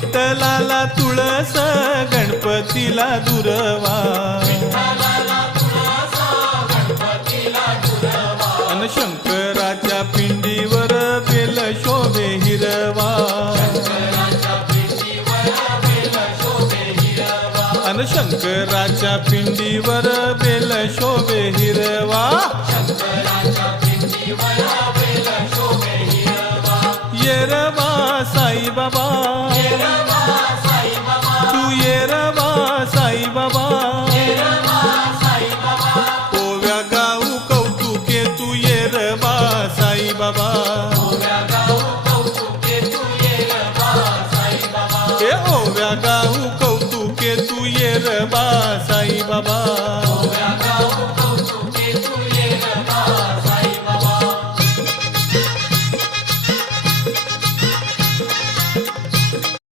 विठ्ठलाला तुळस गणपतीला दुर्वा अन शंकराच्या पिंडीवर बेल शोभे हिरवा अन शंकराच्या पिंडीवर बेल शोभे हिरवा येरवा साईबाबा तू येरवा साईबाबा ओव्या गाऊ कौतुके तू येरवा साईबाबा हे ओव्या गाऊ कौतुके तू येरवा साईबाबा